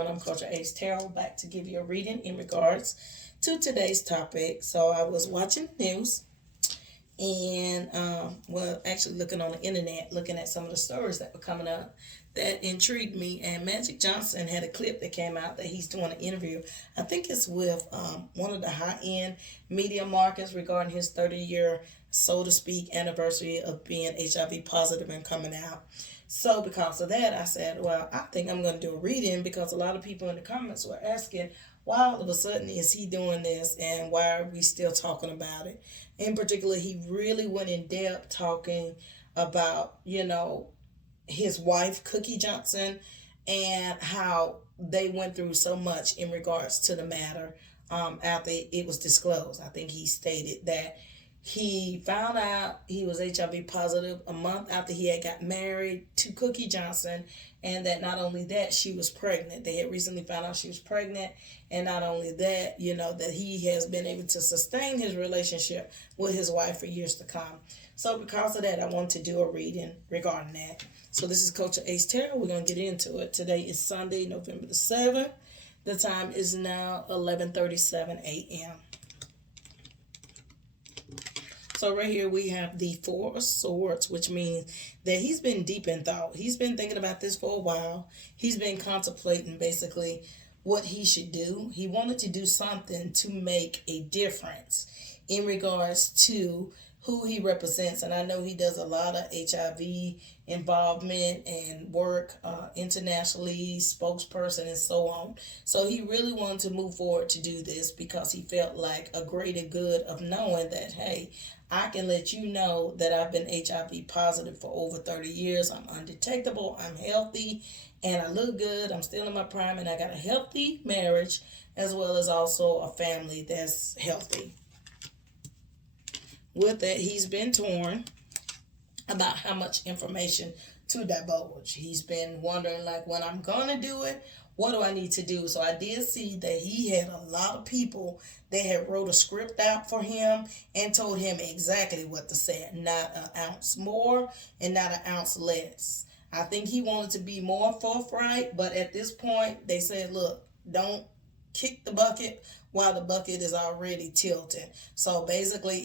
everyone? I'm Culture Tarot, back to give you a reading in regards to today's topic. So I was watching the news and, actually looking on the internet, looking at some of the stories that were coming up that intrigued me. And Magic Johnson had a clip that came out that he's doing an interview. I think it's with one of the high-end media markets regarding his 30-year, so to speak, anniversary of being HIV positive and coming out. So because of that, I said, well, I think I'm going to do a reading, because a lot of people in the comments were asking, why all of a sudden is he doing this and why are we still talking about it? In particular, he really went in depth talking about, his wife, Cookie Johnson, and how they went through so much in regards to the matter after it was disclosed. I think he stated that he found out he was HIV positive a month after he had got married to Cookie Johnson, and that not only that, she was pregnant. They had recently found out she was pregnant, and not only that, that he has been able to sustain his relationship with his wife for years to come. So because of that, I want to do a reading regarding that. So this is Culture Tarot. We're going to get into it. Today is Sunday, November the 7th. The time is now 11:37 a.m. So right here we have the Four of Swords, which means that he's been deep in thought. He's been thinking about this for a while. He's been contemplating basically what he should do. He wanted to do something to make a difference in regards to who he represents. And I know he does a lot of HIV involvement and work internationally, spokesperson and so on. So he really wanted to move forward to do this because he felt like a greater good of knowing that, hey, I can let you know that I've been HIV positive for over 30 years. I'm undetectable, I'm healthy, and I look good. I'm still in my prime, and I got a healthy marriage as well as also a family that's healthy. With that, he's been torn about how much information to divulge. He's been wondering, like, when I'm going to do it, what do I need to do? So I did see that he had a lot of people that had wrote a script out for him and told him exactly what to say. Not an ounce more and not an ounce less. I think he wanted to be more forthright, but at this point, they said, look, don't kick the bucket while the bucket is already tilting. So basically,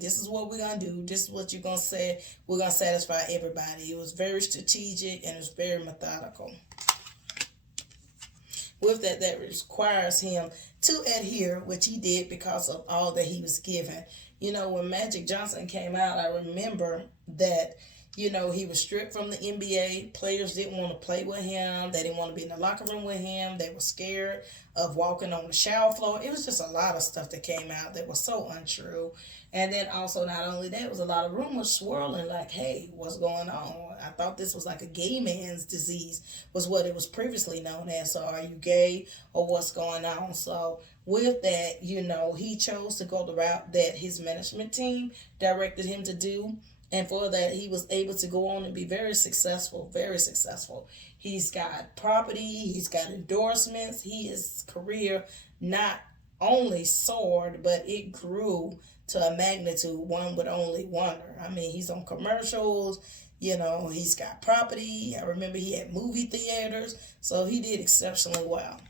this is what we're going to do. This is what you're going to say. We're going to satisfy everybody. It was very strategic and it was very methodical. With that, that requires him to adhere, which he did because of all that he was given. When Magic Johnson came out, I remember that he was stripped from the NBA. Players didn't want to play with him. They didn't want to be in the locker room with him. They were scared of walking on the shower floor. It was just a lot of stuff that came out that was so untrue. And then also, not only that, was a lot of rumors swirling like, hey, what's going on? I thought this was like a gay man's disease, was what it was previously known as. So are you gay or what's going on? So with that, he chose to go the route that his management team directed him to do. And for that, he was able to go on and be very successful, very successful. He's got property, he's got endorsements. His career not only soared, but it grew to a magnitude one would only wonder. I mean, he's on commercials, he's got property. I remember he had movie theaters, so he did exceptionally well.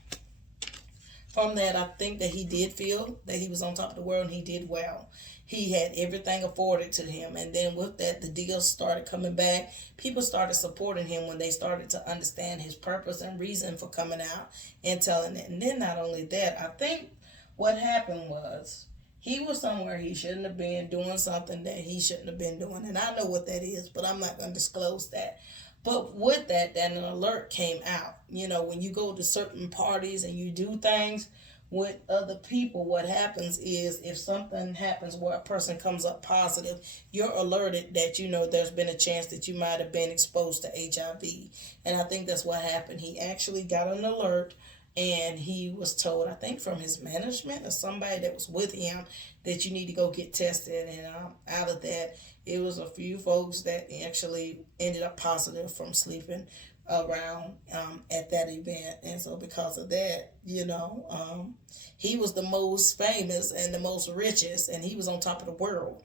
From that, I think that he did feel that he was on top of the world, and he did well. He had everything afforded to him. And then with that, the deals started coming back. People started supporting him when they started to understand his purpose and reason for coming out and telling it. And then not only that, I think what happened was he was somewhere he shouldn't have been, doing something that he shouldn't have been doing. And I know what that is, but I'm not going to disclose that. But with that, an alert came out. When you go to certain parties and you do things with other people, what happens is if something happens where a person comes up positive, you're alerted that, there's been a chance that you might have been exposed to HIV. And I think that's what happened. He actually got an alert, and he was told, I think from his management or somebody that was with him, that you need to go get tested. And out of that, it was a few folks that actually ended up positive from sleeping around at that event. And so because of that, he was the most famous and the most richest, and he was on top of the world.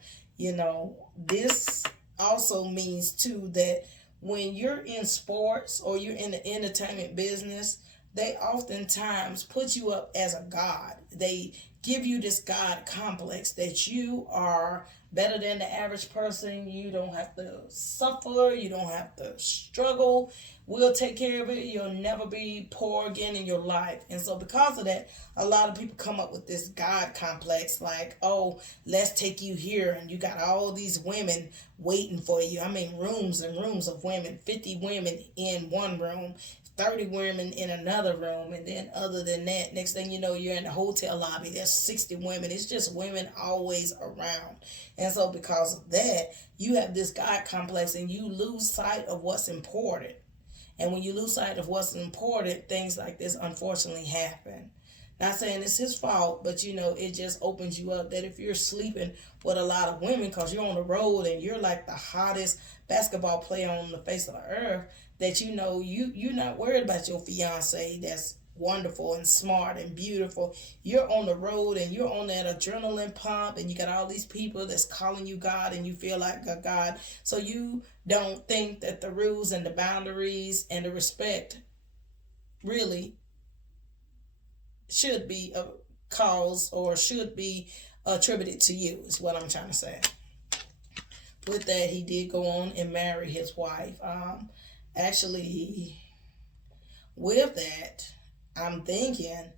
This also means too that when you're in sports or you're in the entertainment business, they oftentimes put you up as a god. They give you this god complex that you are better than the average person. You don't have to suffer, you don't have to struggle. We'll take care of it. You'll never be poor again in your life. And so because of that, a lot of people come up with this god complex, like, oh, let's take you here, and you got all these women waiting for you. I mean, rooms and rooms of women, 50 women in one room, 30 women in another room, and then other than that, next thing you know, you're in the hotel lobby, there's 60 women. It's just women always around. And so because of that, you have this god complex, and you lose sight of what's important. And when you lose sight of what's important, things like this unfortunately happen. Not saying it's his fault, but it just opens you up that if you're sleeping with a lot of women because you're on the road and you're like the hottest basketball player on the face of the earth, that you're not worried about your fiance that's wonderful and smart and beautiful. You're on the road and you're on that adrenaline pump, and you got all these people that's calling you God, and you feel like a God. So you don't think that the rules and the boundaries and the respect really should be a cause or should be attributed to you, is what I'm trying to say. With that, he did go on and marry his wife. Actually, with that, I'm thinking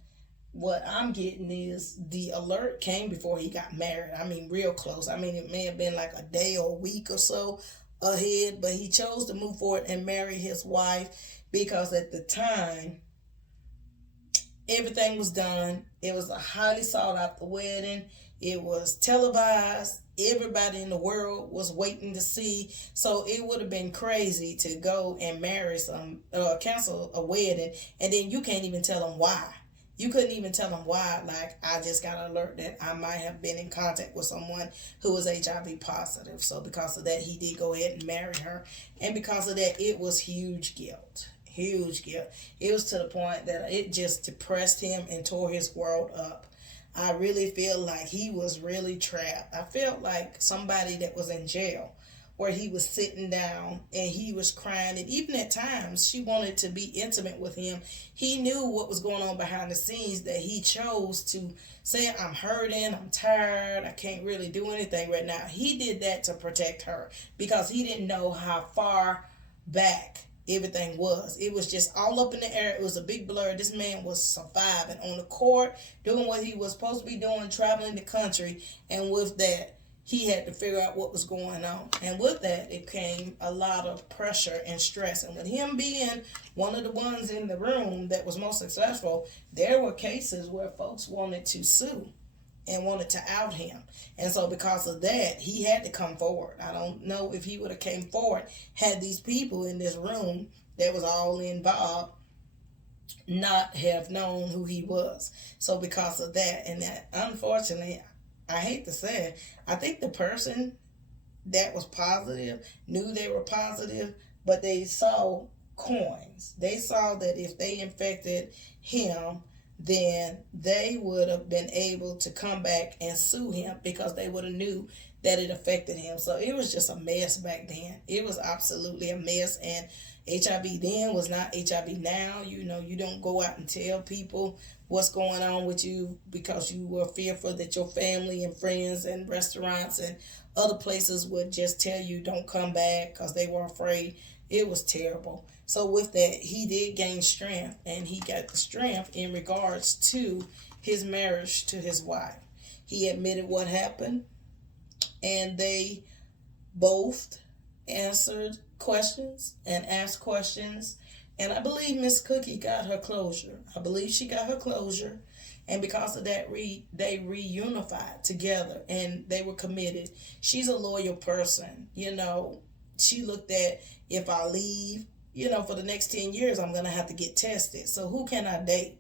what I'm getting is the alert came before he got married. I mean, real close. I mean, it may have been like a day or a week or so ahead, but he chose to move forward and marry his wife because at the time, everything was done. It was a highly sought after wedding. It was televised. Everybody in the world was waiting to see. So it would have been crazy to go and cancel a wedding, and then you can't even tell them why. You couldn't even tell them why. Like, I just got an alert that I might have been in contact with someone who was HIV positive. So because of that, he did go ahead and marry her. And because of that, it was huge guilt. Huge guilt. It was to the point that it just depressed him and tore his world up. I really feel like he was really trapped. I felt like somebody that was in jail, where he was sitting down and he was crying. And even at times, she wanted to be intimate with him. He knew what was going on behind the scenes, that he chose to say, I'm hurting, I'm tired, I can't really do anything right now. He did that to protect her because he didn't know how far back everything was. It was just all up in the air. It was a big blur. This man was surviving on the court, doing what he was supposed to be doing, traveling the country. And with that, he had to figure out what was going on. And with that, it came a lot of pressure and stress. And with him being one of the ones in the room that was most successful, there were cases where folks wanted to sue and wanted to out him. And so because of that, he had to come forward. I don't know if he would have came forward had these people in this room that was all involved not have known who he was. So because of that, and that, unfortunately, I hate to say it, I think the person that was positive knew they were positive, but they saw coins. They saw that if they infected him, then they would have been able to come back and sue him because they would have knew that it affected him. So it was just a mess back then. It was absolutely a mess. And HIV then was not HIV now. You don't go out and tell people what's going on with you because you were fearful that your family and friends and restaurants and other places would just tell you don't come back because they were afraid. It was terrible. So with that, he did gain strength, and he got the strength in regards to his marriage to his wife. He admitted what happened, and they both answered questions and asked questions. And I believe Miss Cookie got her closure. I believe she got her closure. And because of that, they reunified together, and they were committed. She's a loyal person. She looked at, if I leave, for the next 10 years, I'm going to have to get tested. So who can I date?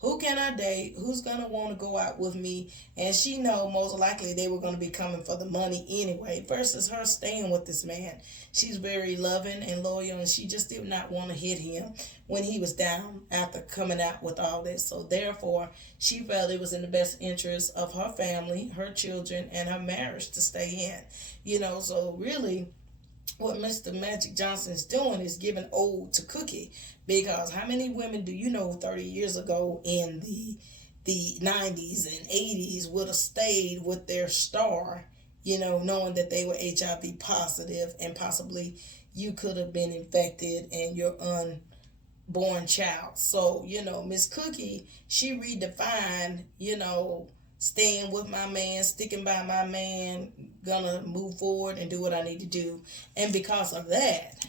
Who can I date? Who's going to want to go out with me? And she know most likely they were going to be coming for the money anyway, versus her staying with this man. She's very loving and loyal, and she just did not want to hit him when he was down after coming out with all this. So therefore, she felt it was in the best interest of her family, her children, and her marriage to stay in. So really, what Mr. Magic Johnson is doing is giving ode to Cookie, because how many women do you know 30 years ago in the 90s and 80s would have stayed with their star, knowing that they were HIV positive and possibly you could have been infected and your unborn child. So, Miss Cookie, she redefined, staying with my man, sticking by my man, gonna move forward and do what I need to do. And because of that,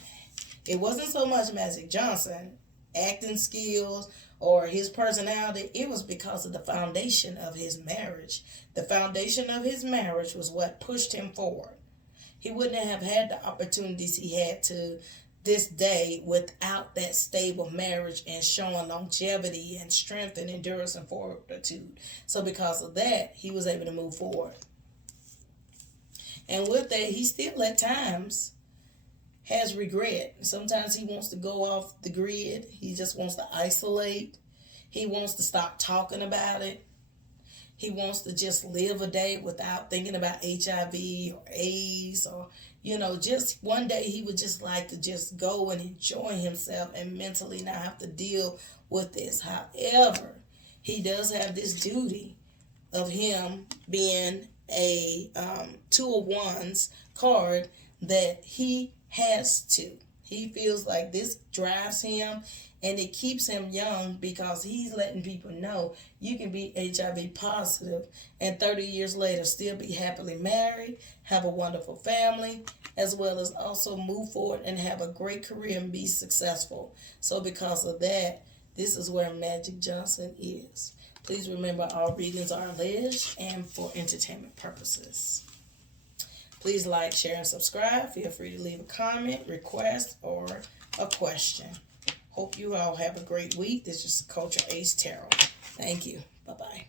it wasn't so much Magic Johnson acting skills or his personality. It was because of the foundation of his marriage. The foundation of his marriage was what pushed him forward. He wouldn't have had the opportunities he had to this day without that stable marriage and showing longevity and strength and endurance and fortitude. So because of that, he was able to move forward. And with that, he still at times has regret. Sometimes he wants to go off the grid. He just wants to isolate. He wants to stop talking about it. He wants to just live a day without thinking about HIV or AIDS or, just one day he would just like to just go and enjoy himself and mentally not have to deal with this. However, he does have this duty of him being a 2 of Wands card that he has to. He feels like this drives him and it keeps him young, because he's letting people know you can be HIV positive and 30 years later still be happily married, have a wonderful family, as well as also move forward and have a great career and be successful. So because of that, this is where Magic Johnson is. Please remember, all readings are alleged and for entertainment purposes. Please like, share, and subscribe. Feel free to leave a comment, request, or a question. Hope you all have a great week. This is Culture Ace Tarot. Thank you. Bye-bye.